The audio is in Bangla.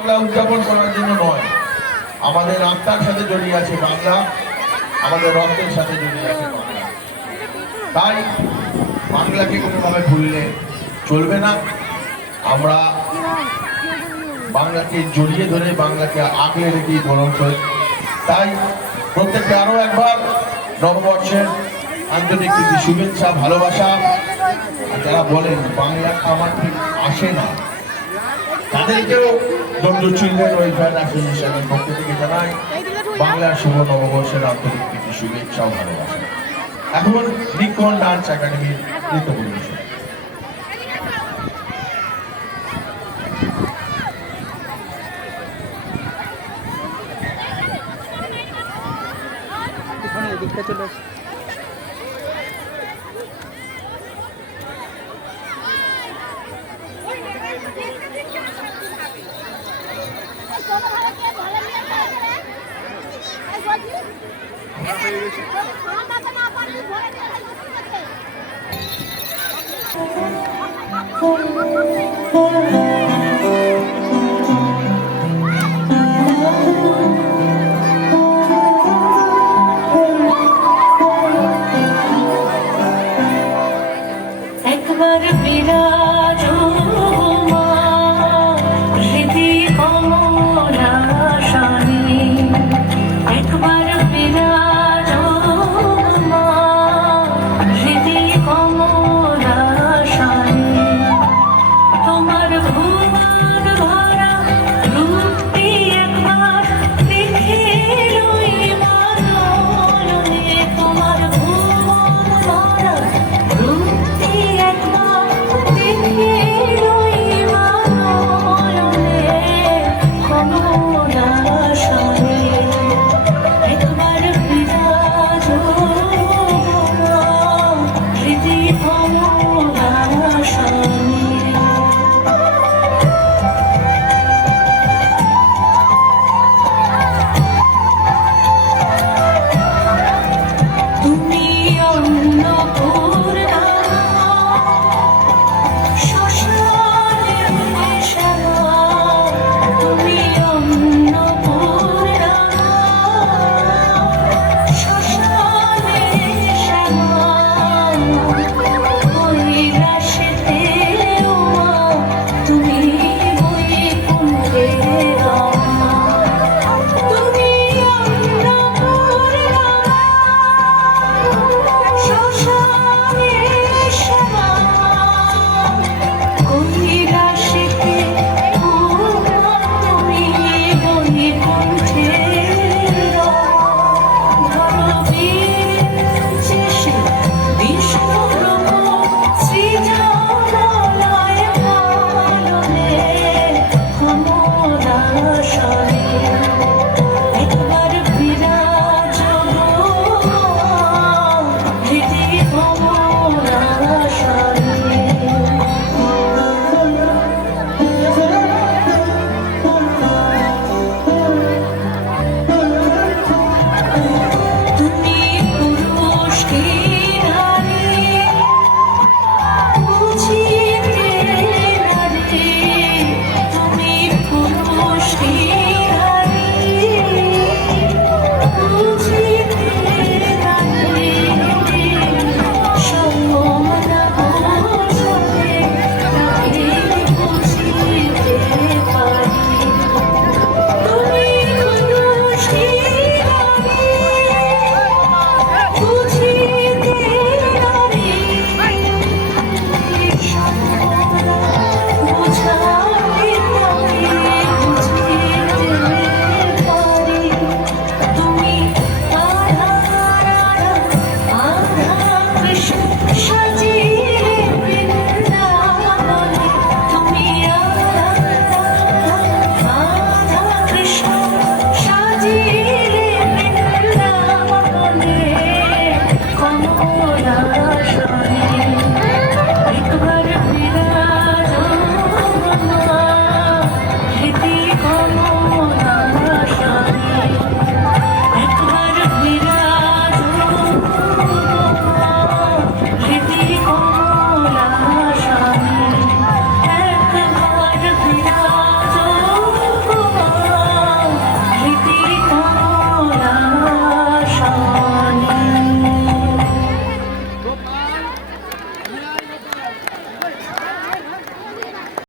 বাংলা উদযাপন করার জন্য নয়, আমাদের আত্মার সাথে জড়িয়ে আছে বাংলা, আমাদের রক্তের সাথে জড়িয়ে আছে বাংলা। তাই বাংলাকে কোনোভাবে ভুললে চলবে না। আমরা বাংলাকে জড়িয়ে ধরে বাংলাকে আগলে রেখেই বরং। তাই প্রত্যেককে আরো একবার নববর্ষের আন্তরিক শুভেচ্ছা, ভালোবাসা। যারা বলেন বাংলা খাবার ঠিক আসে না, তাদেরকেও দণ্ড চিহ্নের ওয়েলফেয়ার অ্যাসোসিয়েশনের পক্ষ থেকে জানাই বাংলার শুভ নববর্ষের আন্তরিক শুভেচ্ছা ও ভালোবাসা। এখন নিকন ডান্স একাডেমির নৃত্য পরিবেশন। দিকটা চলে একবার বিরাজ মা হৃদি কমলা শানি, একবার বিরাজ মা হৃদি কমলা শানি, তোমার ভুবন ভরা রূপটি একবার দেখে রই মাননে, তোমার ভুবন ভরা রূপটি একবার দেখে রই মাননে, কমলা শানি, একবার বিরাজ মা হৃদি কমলা শানি। তুমি অন্নপূর্ণা শ্মশানের শ্যামা, তুমি অন্নপূর্ণা শ্মশানের শ্যামা, কৈলাসেতে উমা, তুমি বৈকুণ্ঠের রমা, তুমি অন্নপূর্ণা শ্মশানের শ্যামা, কৈলাসেতে উমা, তুমি বৈকুণ্ঠের রমা, ধরবীর চেষে বিষ্ণুরূপ সৃজনালয় পালনে, কমলা শানি, একবার বিরাজ হৃদি কমলা শানি। তুমি পুরুষ কি নারী বুঝিতে নারী, তুমি পুরুষ কি